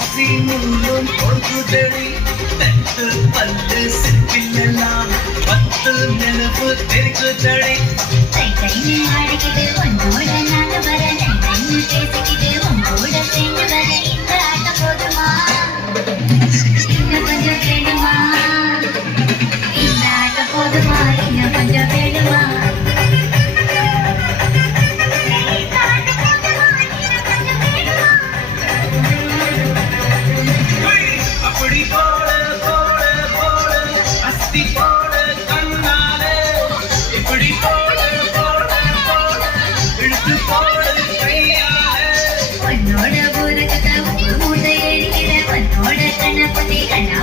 ஊசி முள்ளும் பொறுதடி தட்டு பல்லு சிப்பில்லாம் 10 நிலவு தெரிக்குதடி கை கைன்னு ஆடிக்கிட்டு உன்னோட நாங்க வர நைன்னு பேசிக்கிட்டு உங்களோட சேர்ந்து வர இந்த ஆட்டம் போதுமா இன்னும் கொஞ்சம் வேணுமா இந்த ஆட்டம் போதுமா இன்னும் கொஞ்சம் வேணுமா அப்படி போட போட போட அஸ்தி போட கண்ணாலே இப்படி போட போட போட இழுத்து போட கையாலே உன்னோட ஊரகத்தை மூட்டை எழுகிற உன்னோட கண்ண பத்தி கண்ணா